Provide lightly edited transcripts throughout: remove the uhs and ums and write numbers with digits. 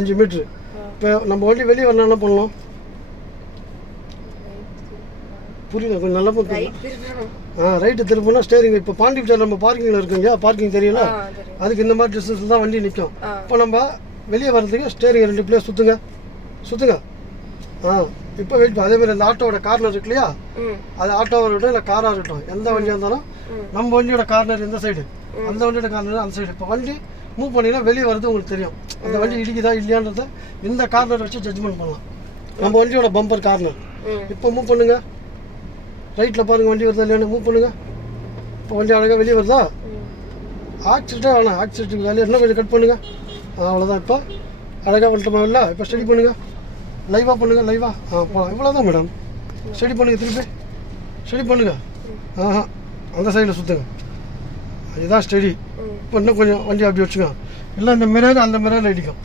5 metre. இப்போ நம்ம வண்டி வெளியே வரலாம் என்ன பண்ணலாம்? புரியல, கொஞ்சம் நல்லா போட்டு ரைட்டு திரும்பினா ஸ்டேரிங். இப்போ பாண்டிச்சேரி நம்ம பார்க்கிங்கில் இருக்குங்க, பார்க்கிங் தெரியல, அதுக்கு இந்த மாதிரி டிஸ்டன்ஸில் தான் வண்டி நிற்கும். இப்போ நம்ம வெளியே வர்றதுக்கு ஸ்டேரிங் 2 பிளேஸ் சுற்றுங்க. இப்போ வெயிட். அதே மாதிரி இந்த ஆட்டோட கார்னர் இருக்கு இல்லையா, அது ஆட்டோவாக இருக்கட்டும் இல்லை காராக இருக்கட்டும், எந்த வண்டியாக இருந்தாலும் நம்ம வண்டியோட கார்னர் இந்த சைடு, அந்த வண்டியோட கார்னர் அந்த சைடு. இப்போ வண்டி மூவ் பண்ணிங்கன்னா வெளியே வர்றது உங்களுக்கு தெரியும், அந்த வண்டி இடிக்குதா இல்லையான்றத இந்த கார்னர் வச்சு ஜட்ஜ்மெண்ட் பண்ணலாம். நம்ம வண்டியோட பம்பர் கார்னர். இப்போ மூவ் பண்ணுங்க, ரைட்டில் பாருங்கள் வண்டி வருதா இல்லையான்னு மூவ் பண்ணுங்க. இப்போ வண்டி அழகாக வெளியே வருதா? ஆக்சிடென்ட்டே வேணாம், ஆக்சிடென்ட்டுக்கு வேலையை இன்னும் கொஞ்சம் கட் பண்ணுங்கள். அவ்வளோதான். இப்போ அழகாக வந்துட்டோமா இல்லை? இப்போ ஸ்டடி பண்ணுங்கள், லைவாக பண்ணுங்கள், லைவாக போகலாம். இவ்வளோதான் மேடம். ஸ்டடி பண்ணுங்கள், திருப்பி ஸ்டடி பண்ணுங்கள். அந்த சைடில் சுற்றுங்க, இதுதான் ஸ்டடி. இப்போ இன்னும் கொஞ்சம் வண்டி அப்படி வச்சுங்க, இல்லை இந்த மிரர் அந்த மிரரில் இடிக்கும்.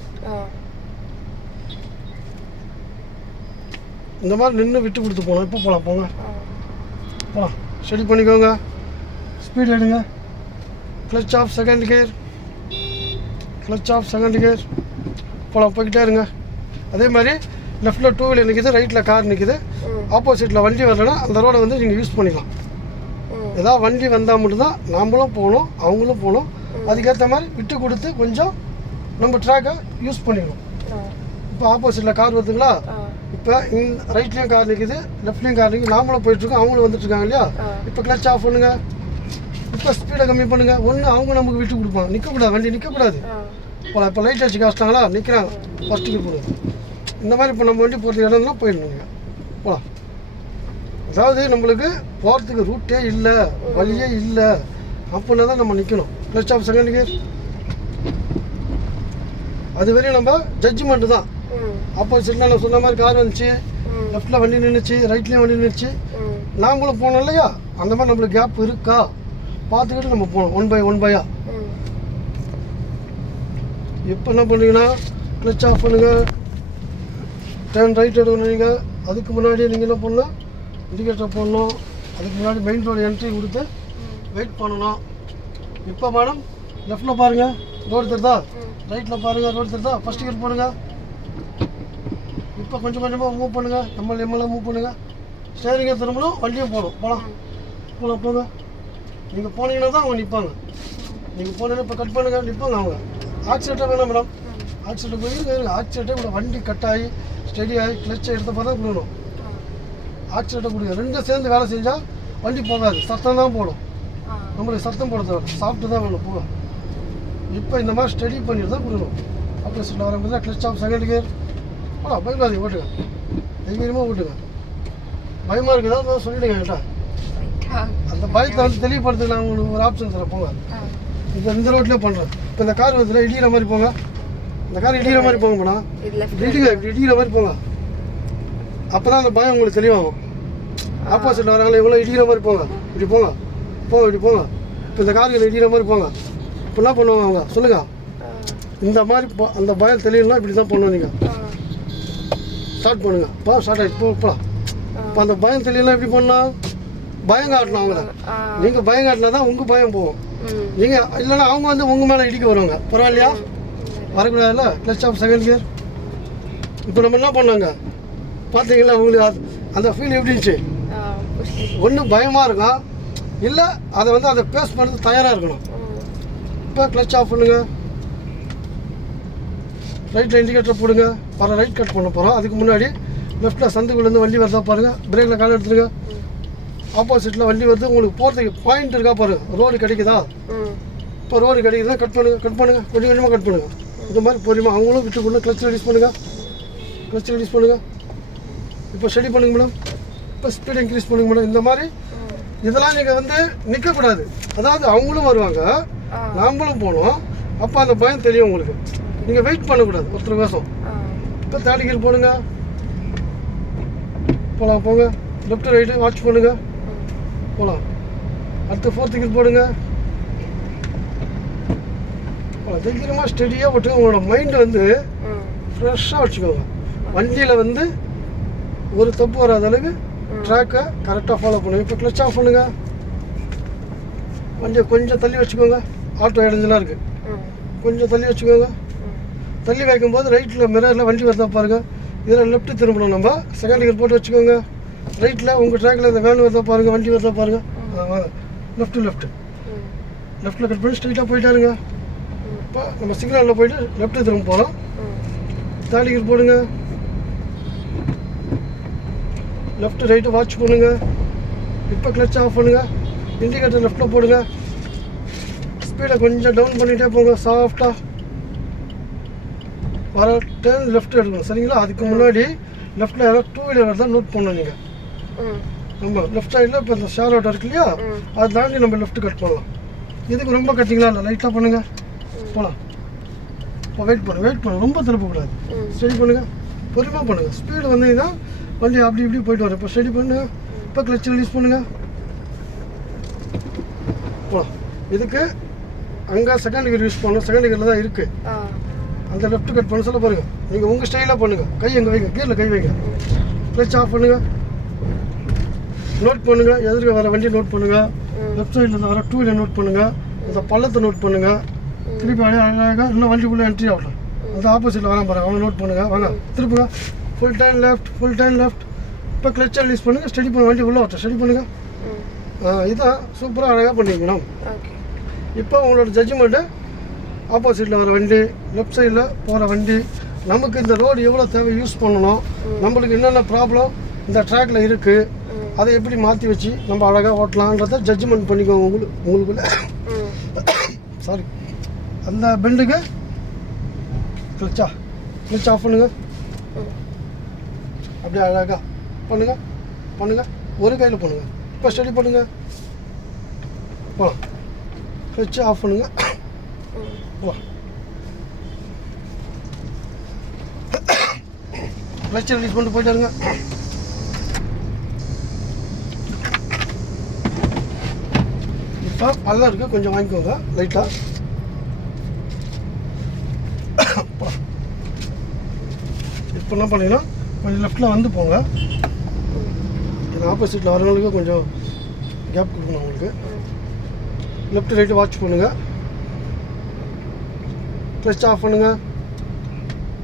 இந்த மாதிரி நின்று விட்டு கொடுத்து போகலாம். இப்போ போகலாம், போங்க போகலாம். ஸ்டடி பண்ணிக்கோங்க, ஸ்பீட் எடுங்க. கிளச் ஆஃப் செகண்ட் கியர், போகலாம், போய்கிட்டே இருங்க. அதே மாதிரி லெஃப்ட்டில் 2 வீலர் நிற்கிது, ரைட்டில் கார் நிற்கிது, ஆப்போசிட்டில் வண்டி வரலன்னா அந்த ரோடை வந்து நீங்கள் யூஸ் பண்ணிக்கலாம். ஏதாவது வண்டி வந்தால் மட்டும்தான் நாமளும் போகணும், அவங்களும் போகணும். அதுக்கேற்ற மாதிரி விட்டு கொடுத்து கொஞ்சம் நம்ம ட்ராக்கை யூஸ் பண்ணிக்கணும். இப்போ ஆப்போசிட்டில் கார் வருதுங்களா, இப்போ ரைட்லேயும் கார் நிற்கிது, லெஃப்ட்லேயும் கார் நிற்கிது, நாமளும் போயிட்டுருக்கோம், அவங்களும் வந்துட்டுருக்காங்க இல்லையா. இப்போ கிளச் ஆஃப் பண்ணுங்க, இப்போ ஸ்பீடை கம்மி பண்ணுங்கள். ஒன்று அவங்க நமக்கு விட்டு கொடுப்பாங்க, நிற்கக்கூடாது, வண்டி நிற்கக்கூடாது. இப்போ லைட் அடிச்சு காசிட்டாங்களா, நிற்கிறாங்க, ஃபஸ்ட்டு கீர் போடுங்க. இந்த மாதிரி இப்போ நம்ம வண்டி போகிறதுக்கு இடம்னா போயிடணுங்க, போகலாம். அதாவது நம்மளுக்கு போகிறதுக்கு ரூட்டே இல்லை, வழியே இல்லை அப்படின்னா தான் நம்ம நிற்கணும். Clutch off second gear. அது வரையும் நம்ம ஜட்ஜ்மெண்ட்டு தான். ஆப்போசிட்டில் நான் சொன்ன மாதிரி கார் வந்துச்சு, லெஃப்ட்டில் வண்டி நின்றுச்சு, ரைட்லேயும் வண்டி நின்றுச்சு, நாமளும் போனோம் இல்லையா, அந்த மாதிரி நம்மளுக்கு கேப் இருக்கா பார்த்துக்கிட்டு நம்ம போகணும், ஒன் பையா. இப்போ என்ன பண்ணுறீங்கன்னா கிளச் ஆஃப் பண்ணுங்கள், டர்ன் ரைட் எடுக்கணும். நீங்கள் அதுக்கு முன்னாடியே நீங்கள் என்ன பண்ணணும், இண்டிகேட்டர் போடணும். அதுக்கு முன்னாடி மெயின் ரோடு என்ட்ரி கொடுத்து வெயிட் பண்ணணும். இப்போ மேடம் லெஃப்ட்டில் பாருங்கள் ரோடு தெரியுதா, ரைட்டில் பாருங்கள் ரோடு தெரியுதா, ஃபஸ்ட் கியர் போடுங்க. இப்போ கொஞ்சம் கொஞ்சமாக மூவ் பண்ணுங்கள், எம்எல்ஏ மூவ் பண்ணுங்கள். ஸ்டேரிங்கை திரும்பணும், வண்டியும் போகலாம். போங்க. நீங்கள் போனீங்கன்னா தான் அவங்க நிற்பாங்க. நீங்கள் போனீங்கன்னா இப்போ கட் பண்ணுங்கள், நிற்பாங்க அவங்க. ஆக்சிடென்ட்டாக வேணாம் மேடம், ஆக்சிடென்ட் போய் ஆக்சிடென்ட்டே கூட வண்டி கட் ஆகி ஸ்டெடி ஆகி கிளச்சை எடுத்த மாதிரி தான் கொடுக்கணும். ஆக்சிடென்ட்டை கொடுங்க, ரெண்டும் சேர்ந்து வேலை செஞ்சால் வண்டி போகாது, சத்தம் தான் போடும். நம்மளுக்கு சத்தம் போட தேவை, சாப்பிட்டு தான் வேணும் போக. இப்போ இந்த மாதிரி ஸ்டடி பண்ணிட்டு தான் கொடுக்கணும். ஆப்போசிட்டில் வரும்போது தான் கிளச் ஆஃப் செகண்ட் கியர். பயப்படாதீங்க, ஓட்டுங்க, தைரியமாக ஓட்டுங்க. பயமாக இருக்குதா தான் சொல்லிவிடுங்க என்கிட்ட. அந்த பயத்தை வந்து தெளிவுபடுத்த நான் உங்களுக்கு ஒரு ஆப்ஷன் தரேன், போங்க. இப்போ இந்த ரோட்லேயே பண்ணுறேன். இப்போ இந்த கார் வந்து இடிக்கிற மாதிரி போங்க, இந்த கார் இடிக்கிற மாதிரி போங்க மேடம், இப்படி இடிக்கிற மாதிரி போங்க. அப்போ தான் அந்த பயம் உங்களுக்கு தெளிவாகும். ஆப்போசிட்டில் வராங்களே இவ்வளோ இடிக்கிற மாதிரி போங்க, இப்படி போங்க, இப்படி போங்க. இப்போ இந்த கார்கள் இடிக்கிற மாதிரி போங்க. இப்போ என்ன பண்ணுவாங்க அவங்க சொல்லுங்கள், இந்த மாதிரி அந்த பயம் தெளிவுனா இப்படி தான் பண்ணுவோம். நீங்கள் ஸ்டார்ட் பண்ணுங்கள், ஸ்டார்ட் ஆகிட்டு போகலாம். இப்போ அந்த பயம் தெளிவுலாம் எப்படி பண்ணலாம், பயம் காட்டணும் அவங்கள. நீங்கள் பயம் காட்டினா தான் உங்கள் பயம் போகும். நீங்கள் இல்லைன்னா அவங்க வந்து உங்கள் மேலே இடிக்க வருவாங்க, பரவாயில்லையா, வரக்கூடாதுல்ல. Clutch off second gear. இப்போ நம்ம என்ன பண்ணாங்க பார்த்தீங்களா, உங்களுக்கு அந்த ஃபீல் எப்படி இருந்துச்சு? ஒன்று பயமாக இருக்கும், இல்லை அதை வந்து அதை பேஸ் பண்ணுறது தயாராக இருக்கணும். இப்போ கிளச் ஆஃப் பண்ணுங்க, ரைட்டில் இண்டிகேட்டர் போடுங்க. ரைட் கட் பண்ண போகிறோம். அதுக்கு முன்னாடி லெஃப்ட்டில் சந்துக்குள்ளேருந்து வண்டி வருதா பாருங்கள், பிரேக்கில் கால் எடுத்துருங்க. ஆப்போசிட்டில் வண்டி வருது, உங்களுக்கு போகிறதுக்கு பாயிண்ட் இருக்கா பாருங்கள், ரோடு கிடைக்குதா. இப்போ ரோடு கிடைக்குதுன்னா கட் பண்ணுங்கள், கொஞ்சம் கொஞ்சமாக கட் பண்ணுங்கள். இந்த மாதிரி பொறுமையாக அவங்களும் விட்டு கொடுங்க. கிளச் ரிலீஸ் பண்ணுங்கள், இப்போ ஸ்டடி பண்ணுங்க மேடம். இப்போ ஸ்பீட் இன்க்ரீஸ் பண்ணுங்க மேடம். இந்த மாதிரி இதெல்லாம் நீங்கள் வந்து நிற்கக்கூடாது. அதாவது அவங்களும் வருவாங்க, நாமளும் போகணும். அப்போ அந்த பயம் தெரியும் உங்களுக்கு. நீங்கள் வெயிட் பண்ணக்கூடாது ஒருத்தர் வேஷம். இப்போ தேர்ட் கியர் போடுங்க, போங்க. லெஃப்ட் ரைட்டு வாட்ச் பண்ணுங்க, போகலாம். அடுத்து 4th கியர் போடுங்க, தைரியமாக ஸ்டெடியாக ஓட்டுங்க. உங்களோட மைண்டை வந்து ஃப்ரெஷ்ஷாக வச்சுக்கோங்க. வண்டியில் வந்து ஒரு தப்பு வராத அளவுக்கு ட்ராக்கை கரெக்டாக ஃபாலோ பண்ணுங்க. இப்போ கிளச் ஆஃப் பண்ணுங்கள், வண்டியை கொஞ்சம் தள்ளி வச்சுக்கோங்க. ஆட்டோ இடைஞ்சலாக இருக்குது, கொஞ்சம் தள்ளி வச்சுக்கோங்க. தள்ளி வைக்கும்போது ரைட்டில் மிரரில் வண்டி வரதா பாருங்கள். இதில் லெஃப்ட்டு திரும்பணும். நம்ம செகண்ட் கியர் போட்டு வச்சுக்கோங்க. ரைட்டில் உங்கள் ட்ராக்கில் இந்த வேன் வரதா பாருங்கள், வண்டி வரதா பாருங்கள். வாங்க லெஃப்ட்டில் கட் பண்ணி ஸ்ட்ரைட்டாக போயிட்டாருங்க. இப்போ நம்ம சிக்னலில் போயிட்டு லெஃப்ட்டு திரும்ப போகிறோம். தேர்ட் கியர் போடுங்க. லெஃப்ட்டு ரைட்டு வாட்ச் பண்ணுங்க. இப்போ கிளச் ஆஃப் பண்ணுங்கள். இண்டிகேட்டர் லெஃப்ட்டில் போடுங்க. ஸ்பீடை கொஞ்சம் டவுன் பண்ணிகிட்டே போங்க. சாஃப்டாக வர டேர்ன் லெஃப்ட் எடுக்கணும். சரிங்களா? அதுக்கு முன்னாடி லெஃப்ட்டில் யாராவது 2 வீலர் வரதான் நோட் பண்ணணும். நீங்கள் நம்ம லெஃப்ட் சைடில் இப்போ இந்த ஷேர் அவுட் இருக்கு இல்லையா, அதை தாண்டி நம்ம லெஃப்ட் கட் பண்ணலாம். இதுக்கு ரொம்ப கட்டிங்களா இல்லை, லைட்டாக பண்ணுங்கள். போகலாம். இப்போ வெயிட் பண்ணுங்கள். ரொம்ப திருப்பக்கூடாது. ஸ்டடி பண்ணுங்கள், பொறுமையாக பண்ணுங்கள். ஸ்பீடு வந்தீங்கன்னா வண்டி அப்படி இப்படி போயிட்டு வரும். இப்போ ஸ்டடி பண்ணுங்கள். இப்போ கிளச் ரிலீஸ் பண்ணுங்கள். போகலாம். இதுக்கு அங்கே செகண்ட் கியர் யூஸ் பண்ணணும். செகண்ட் கியரில் தான் இருக்குது. அந்த லெஃப்ட் கட் பண்ண சொல்ல பாருங்கள். நீங்கள் உங்கள் ஸ்டைலாக பண்ணுங்கள். கை எங்கே வைங்க, கியரில் கை வைங்க. கிளச் ஆஃப் பண்ணுங்கள். நோட் பண்ணுங்கள். எதிர்க்க வர வண்டி நோட் பண்ணுங்கள். லெஃப்ட் சைடில் வர 2 வீலர் நோட் பண்ணுங்கள். இந்த பள்ளத்தை நோட் பண்ணுங்கள். திருப்பி அழகாக இன்னும் வண்டிக்குள்ளே என்ட்ரி ஆகலாம். அந்த ஆப்போசிட்டில் வரான் பாருங்கள், அவனை நோட் பண்ணுங்கள். வாங்க திருப்புங்க. Full time left. இப்போ கிளச்சை ரிலீஸ் பண்ணுங்கள். ஸ்டடி பண்ண வண்டி உள்ளே வரட்டும். ஸ்டடி பண்ணுங்கள். இதான் சூப்பராக அழகாக பண்ணிங்க மேடம். இப்போ உங்களோட ஜட்ஜ்மெண்ட்டு ஆப்போசிட்டில் வர வண்டி, லெஃப்ட் சைடில் போகிற வண்டி, நமக்கு இந்த ரோடு எவ்வளோ தேவை யூஸ் பண்ணணும், நம்மளுக்கு என்னென்ன ப்ராப்ளம் இந்த ட்ராக்கில் இருக்குது, அதை எப்படி மாற்றி வச்சு நம்ம அழகாக ஓட்டலான்றதை ஜட்ஜ்மெண்ட் பண்ணிக்கோங்க. உங்களுக்குள்ள சாரி அந்த பெண்டுக்கு கிளச் ஆஃப் பண்ணுங்கள். அப்படியே அழகாக பண்ணுங்கள். ஒரு கையில் பண்ணுங்கள். இப்போ ஸ்டடி பண்ணுங்கள். போகலாம். கிளச் ஆஃப் பண்ணுங்கள். போகலாம். கிளச் ரிலீஸ் பண்ணிட்டு போயிட்டாருங்க. இப்போ பள்ளம் இருக்குது, கொஞ்சம் வாங்கிக்கோங்க லைட்டாக. இப்போ என்ன பண்ணீங்கன்னா கொஞ்சம் லெஃப்டில் வந்து போங்க. ஆப்போசிட்டில் வரவங்களுக்கு கொஞ்சம் கேப் கொடுக்கணும். உங்களுக்கு லெஃப்ட் ரைட்டு வாட்ச் பண்ணுங்கள். கிளச் ஆஃப் பண்ணுங்கள்.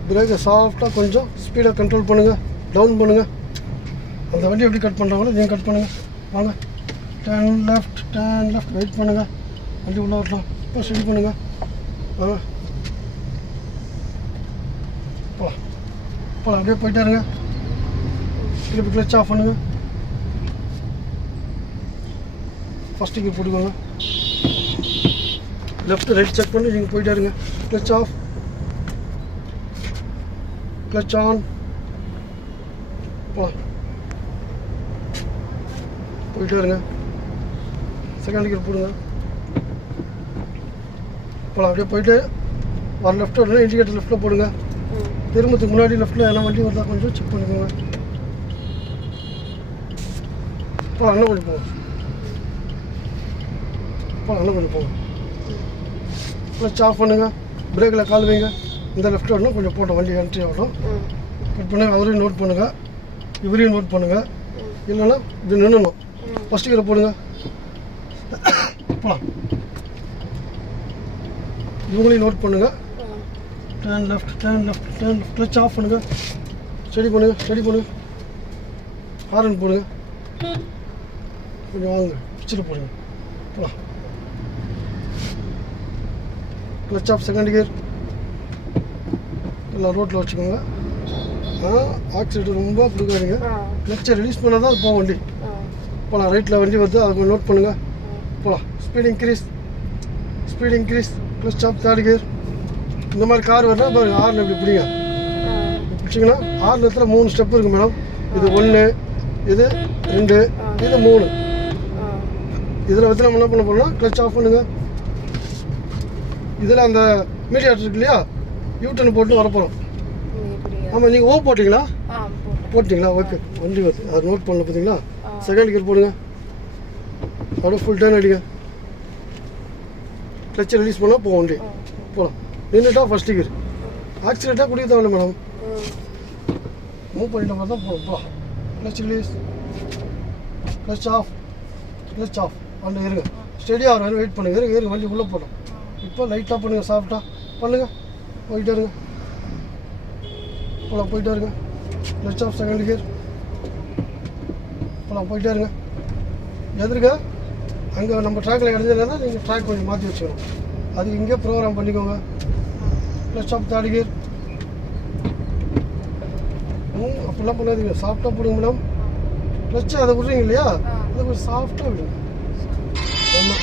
பிரேக்கை சாஃப்டாக கொஞ்சம் ஸ்பீடாக கண்ட்ரோல் பண்ணுங்கள். டவுன் பண்ணுங்கள். அந்த வண்டி எப்படி கட் பண்ணுறாங்களோ நீங்கள் கட் பண்ணுங்கள். வாங்க டர்ன் லெஃப்ட் வெயிட் பண்ணுங்கள். வண்டி உள்ளே வரலாம். இப்போ ஸ்டடி பண்ணுங்கள். வாங்க போகலாம். அப்படியே போயிட்டாருங்க. திருப்பி கிளச் ஆஃப் பண்ணுங்கள். ஃபஸ்ட்டு கியர் போட்டுக்கோங்க. லெஃப்ட் ரைட் செக் பண்ணி நீங்கள் போயிட்டாருங்க. Clutch off, clutch on. போகலாம். போயிட்டாருங்க. செகண்ட் கியர் போடுங்க. போகலாம். அப்படியே போயிட்டு வர லெஃப்ட் வரணும். இண்டிகேட்டர் லெஃப்ட்டில் போடுங்க. திரும்பத்துக்கு முன்னாடி லெஃப்ட்டில் என்ன வண்டி வருதா கொஞ்சம் செக் பண்ணிக்கோங்க. போகலாம். அண்ணன் கொஞ்சம் போங்க. அண்ணன் கொஞ்சம் போங்க. கிளச் ஆஃப் பண்ணுங்கள். பிரேக்கில் கால் வைங்க. இந்த லெஃப்ட் வரணும். கொஞ்சம் போட்ட வண்டி என்ட்ரி ஆகட்டும். கட் பண்ணுங்கள். அவரையும் நோட் பண்ணுங்கள், இவரையும் நோட் பண்ணுங்கள். இல்லைன்னா இப்படி நின்னணும். ஃபஸ்ட்டு கியரை போடுங்க. போகலாம். இவங்களையும் நோட் பண்ணுங்கள். Turn left. கிளச் ஆஃப் பண்ணுங்கள். ஸ்டடி பண்ணுங்கள். ஹாரன் போடுங்க. கொஞ்சம் வாங்க பிச்சுட்டு போடுங்க. போகலாம். Clutch off second gear. எல்லாம் ரோட்டில் வச்சுக்கோங்க. ஆக்சிடென்ட் ரொம்ப கொடுக்காதீங்க. கிளச்சை ரிலீஸ் பண்ணால் தான் அது போகும் வண்டி. போகலாம். ரைட்டில் வண்டி வருது, அதை கொஞ்சம் நோட் பண்ணுங்கள். போகலாம். Speed increase. Clutch off third gear. இந்த மாதிரி கார் வருதுன்னா பாருங்க, ஹார்ன் இப்படி பிடிங்க. பிடிச்சிங்கன்னா ஹார்ன் இடத்துல 3 ஸ்டெப் இருக்குது மேடம். இது 1, இது 2, இது 3. இதில் வச்சு நம்ம என்ன பண்ண போகிறோம்னா கிளச் ஆஃப் பண்ணுங்கள். இதில் அந்த மீடியாட்டர் இருக்கு இல்லையா, யூட்டன் போட்டு வரப்போகிறோம். ஆமாம், நீங்கள் போட்டிங்களா? ஓகே. வண்டி வருது, அதை நோட் பண்ணல பார்த்தீங்களா? செகண்ட் கியர் போடுங்க. அப்படியே ஃபுல் டர்ன் அடிங்க. கிளச்சை ரிலீஸ் பண்ணால் போகும் வண்டி. போகலாம். நின்றுட்டா ஃபஸ்ட்டு கியர். ஆக்சிடெண்ட்டாக குடிக்க தேவையில்ல மேடம். மூவ் பண்ணிட்ட மாதிரி தான் போகலாம். Clutch release. Clutch off. வண்டி இருங்க. ஸ்டெடியாக வர வெயிட் பண்ணுங்கள். இருங்க வண்டி உள்ளே போட்டோம். இப்போ லைட்டாக பண்ணுங்கள். சாஃப்டாக பண்ணுங்கள். போயிட்டே இருங்க. போகலாம், போயிட்டே இருங்க. Clutch off second gear. போகலாம், போயிட்டே இருங்க. எதிர்க்க அங்கே நம்ம ட்ராக்கில் இறஞ்சதுனா நீங்கள் ட்ராக் கொஞ்சம் மாற்றி வச்சுக்கணும். அதுக்கு இங்கே ப்ரோக்ராம் பண்ணிக்கோங்க. Clutch off third gear. அப்படிலாம் பண்ணாதீங்க, சாஃப்டாக போடுங்க மேடம். கிளச்சு அதை விட்றீங்க இல்லையா, அதை கொஞ்சம் சாஃப்டாக விடுங்க. ஆமாம்.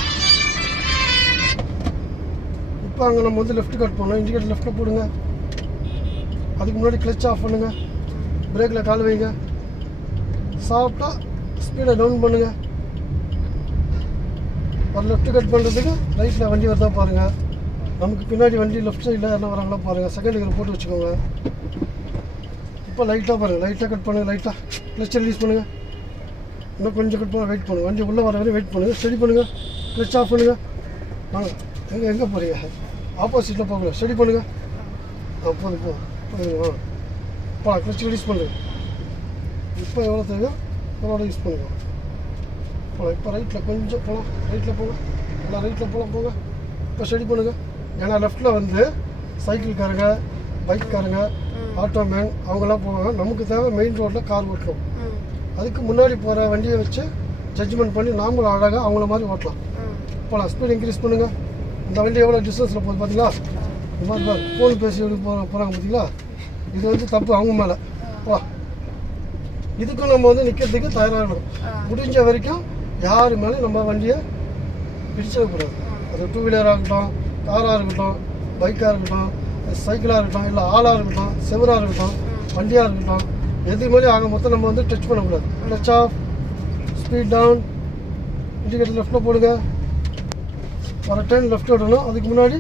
இப்போ அங்கே நம்ம வந்து லெஃப்ட் கட் பண்ணோம். இண்டிகேட்டர் லெஃப்ட்டில் போடுங்க. அதுக்கு முன்னாடி கிளச் ஆஃப் பண்ணுங்கள். பிரேக்கில் கால் வைங்க. சாஃப்டாக ஸ்பீடை டவுன் பண்ணுங்கள். ஒரு லெஃப்ட் கட் பண்ணுறதுக்கு ரைட்டில் வண்டி வருதா பாருங்கள். நமக்கு பின்னாடி வண்டி லெஃப்ட் சைடில் என்ன வராங்களா பாருங்கள். செகண்ட் கியர் போட்டு வச்சுக்கோங்க. இப்போ லைட்டாக பாருங்கள், லைட்டாக கட் பண்ணுங்கள். லைட்டாக கிளச்சை ரிலீஸ் பண்ணுங்கள். இன்னும் கொஞ்சம் கட் பண்ண வெயிட் பண்ணுங்கள். வண்டி உள்ளே வர வரையும் வெயிட் பண்ணுங்கள். ஸ்டடி பண்ணுங்கள். கிளச் ஆஃப் பண்ணுங்கள். வாங்க, எங்கே போகிறீங்க? ஆப்போசிட்டில் போகல. ஸ்டடி பண்ணுங்கள். போதும் வாங்க போகலாம். கிளச் ரிலீஸ் பண்ணுங்கள். இப்போ எவ்வளோ தேவையோ எவ்வளோ யூஸ் பண்ணுங்கள். போகலாம். இப்போ ரைட்டில் கொஞ்சம் போகலாம். ரைட்டில் போங்க. எல்லாம் ரைட்டில் போங்க. இப்போ ஸ்டடி பண்ணுங்கள். ஏன்னா லெஃப்ட்டில் வந்து சைக்கிள்காரங்க, பைக்காரங்க, ஆட்டோமேன் அவங்கெல்லாம் போவாங்க. நமக்கு தேவை மெயின் ரோட்டில் கார் ஓட்டணும். அதுக்கு முன்னாடி போகிற வண்டியை வச்சு ஜட்ஜ்மெண்ட் பண்ணி நாமளும் அழகாக அவங்கள மாதிரி ஓட்டலாம். போகலாம். ஸ்பீட் இன்க்ரீஸ் பண்ணுங்கள். இந்த வண்டி எவ்வளோ டிஸ்டன்ஸில் போகுது பார்த்தீங்களா? இந்த மாதிரி பாரு, ஃபோன் பேசி எப்படி போகிறாங்க பார்த்தீங்களா? இது வந்து தப்பு அவங்க மேலே. போகலாம். இதுக்கும் நம்ம வந்து நிற்கிறதுக்கு தயாராகணும். முடிஞ்ச வரைக்கும் யார் மேலே நம்ம வண்டியை பிடிச்சிடக்கூடாது. அது டூ வீலராக இருக்கட்டும், காராக இருக்கட்டும், பைக்காக இருக்கட்டும், சைக்கிளாக இருக்கட்டும், இல்லை ஆளாக இருக்கட்டும், செவராக இருக்கட்டும், வண்டியாக இருக்கட்டும், எது மேலேயும் ஆக மொத்தம் நம்ம வந்து டச் பண்ணக்கூடாது. Clutch off, speed down, indicator லெஃப்ட்டில் போடுங்க. வர டைம் லெஃப்ட் விடணும். அதுக்கு முன்னாடி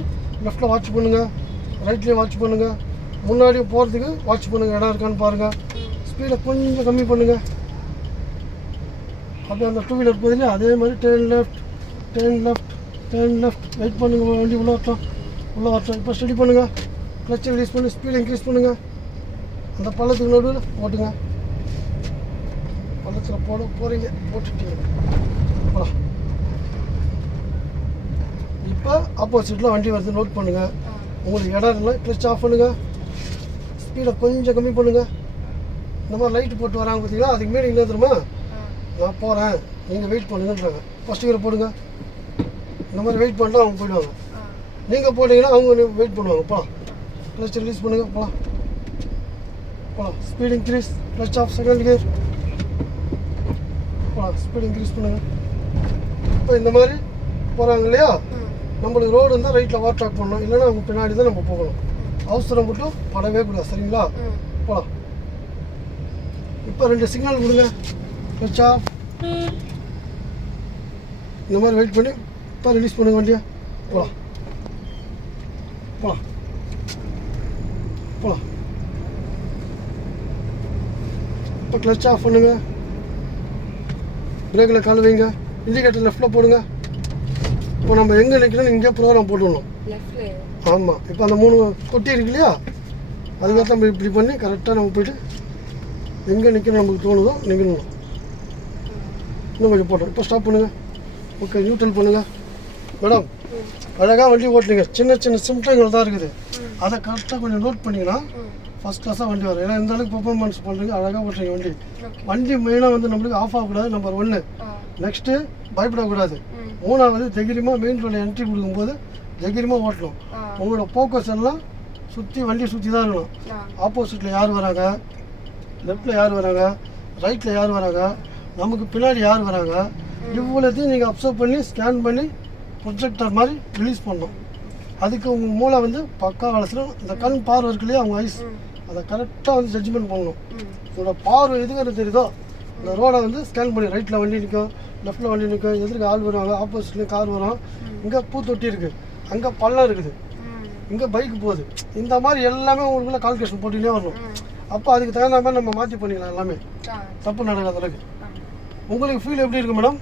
லெஃப்ட்டில் வாட்ச் பண்ணுங்கள். ரைட்லேயும் வாட்ச் பண்ணுங்கள். முன்னாடியும் போகிறதுக்கு வாட்ச் பண்ணுங்கள், இடம் இருக்கான்னு பாருங்கள். ஸ்பீடை கொஞ்சம் கம்மி பண்ணுங்கள். அப்படியே அந்த டூ வீலர் போதில்லை அதே மாதிரி டேர்ன் லெஃப்ட் வெயிட் பண்ணுங்கள். வண்டி உள்ளே வரட்டும். இப்போ ஸ்டடி பண்ணுங்கள். கிளச்சை ரிலீஸ் பண்ணி ஸ்பீடை இன்க்ரீஸ் பண்ணுங்கள். அந்த பள்ளத்துக்கு நடுவில் ஓட்டுங்க. பள்ளத்தில் போகிறீங்க, போட்டுட்டீங்க. போகலாம். இப்போ ஆப்போசிட்டில் வண்டி வருது நோட் பண்ணுங்கள். உங்களுக்கு இடம் இல்லை, கிளச் ஆஃப் பண்ணுங்கள். ஸ்பீடை கொஞ்சம் கம்மி பண்ணுங்கள். இந்த மாதிரி லைட்டு போட்டு வராங்க பார்த்தீங்களா, அதுக்கு மீறி என்ன தெரியுமா, நான் போகிறேன் நீங்கள் வெயிட் பண்ணுங்கன்றாங்க. ஃபஸ்ட் கியரை போடுங்க. இந்த மாதிரி வெயிட் பண்ணிட்டு அவங்க போயிடுவாங்க. நீங்கள் போட்டிங்கன்னா அவங்க வெயிட் பண்ணுவாங்க. போகலாம். கிளச் ரிலீஸ் பண்ணுங்கள். போகலாம். Speed increase. Clutch off second gear. போகலாம். ஸ்பீட் இன்க்ரீஸ் பண்ணுங்கள். இப்போ இந்த மாதிரி போகிறாங்க இல்லையா, நம்மளுக்கு ரோடு இருந்தால் ரைட்டில் ஓவர் ட்ராக் பண்ணணும், இல்லைன்னா அவங்க பின்னாடி தான் நம்ம போகணும். அவசரம் மட்டும் படவே கூடாது. சரிங்களா? போகலாம். இப்போ 2 சிக்னல் கொடுங்க. Clutch off. இந்த மாதிரி வெயிட் பண்ணி இப்போ ரிலீஸ் பண்ணுங்க வண்டியை. போகலாம். இப்போ கிளச் ஆஃப் பண்ணுங்க. பிரேக்கில் கால் வைங்க. இண்டிகேட்டர் லெஃப்ட்டில் போடுங்க. இப்போ நம்ம எங்கே நிற்கணும் இங்கே ப்ரோக்ராம் போட்டுடணும். ஆமாம். இப்போ அந்த 3 கொட்டி இருக்கு இல்லையா, அதுக்காக நம்ம இப்படி பண்ணி கரெக்டாக நம்ம போய்ட்டு எங்கே நிற்கணும் நமக்கு தோணுதோ நிற்கணும். இன்னும் கொஞ்சம் போட்டோம். இப்போ ஸ்டாப் பண்ணுங்கள். ஓகே, நியூட்ரல் பண்ணுங்கள். மேடம் அழகாக வண்டி ஓட்டுறீங்க. சின்ன சிம்டங்கள் தான் இருக்குது. அதை கரெக்டாக கொஞ்சம் நோட் பண்ணிங்கன்னா ஃபஸ்ட் கிளாஸாக வண்டி வரும். ஏன்னா இந்த அளவுக்கு பெர்ஃபார்மன்ஸ் பண்ணுறீங்க, அழகாக ஓட்டுறீங்க. வண்டி மெயினாக வந்து நம்மளுக்கு ஆஃப் ஆகக்கூடாது. நம்பர் 1. நெக்ஸ்ட்டு பயப்படக்கூடாது. 3வது தைரியமாக மெயின் ரோடில் என்ட்ரி கொடுக்கும்போது தைரியமாக ஓட்டணும். உங்களோட ஃபோக்கஸ் எல்லாம் வண்டி சுற்றி தான் இருக்கணும். ஆப்போசிட்டில் யார் வராங்க, லெஃப்ட்டில் யார் வராங்க, ரைட்டில் யார் வராங்க, நமக்கு பின்னாடி யார் வராங்க, இவ்வளோத்தையும் நீங்கள் அப்சர்வ் பண்ணி ஸ்கேன் பண்ணி ப்ரொஜெக்டர் மாதிரி ரிலீஸ் பண்ணணும். அதுக்கு உங்கள் மூளை வந்து பக்கா வளசணும். இந்த கண் பார்வை இருக்கு இல்லையா, அவங்க ஐஸ், அதை கரெக்டாக வந்து ஜட்ஜ்மெண்ட் பண்ணணும். உங்களோட பார்வை எதுக்கு தெரியுதோ இந்த ரோடை வந்து ஸ்கேன் பண்ணி ரைட்டில் வண்டி நிற்கும், லெஃப்ட்டில் வண்டி நிற்கும், எதிர்க்கு ஆள் வருவாங்க, ஆப்போசிட்லேயும் கார் வரும், இங்கே பூத்தொட்டி இருக்குது, அங்கே பள்ளம் இருக்குது, இங்கே பைக்கு போகுது. இந்த மாதிரி எல்லாமே உங்களுக்குள்ள கால்குலேஷன் போட்டுக்கிட்டே வரணும். அப்போ அதுக்கு தகுந்த மாதிரி நம்ம மாற்றி பண்ணிக்கலாம். எல்லாமே தப்பு நடக்காத அளவுக்கு. உங்களுக்கு ஃபீல் எப்படி இருக்குது மேடம்?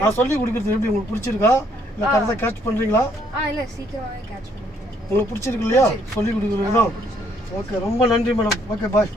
நான் சொல்லி கொடுக்குறது எப்படி உங்களுக்கு பிடிச்சிருக்கா, இல்லை கரெக்டாக கேட்ச் பண்ணுறீங்களா? உங்களுக்கு பிடிச்சிருக்கு இல்லையா சொல்லி கொடுக்குறது? ஓகே, ரொம்ப நன்றி மேடம். ஓகே, பாய்.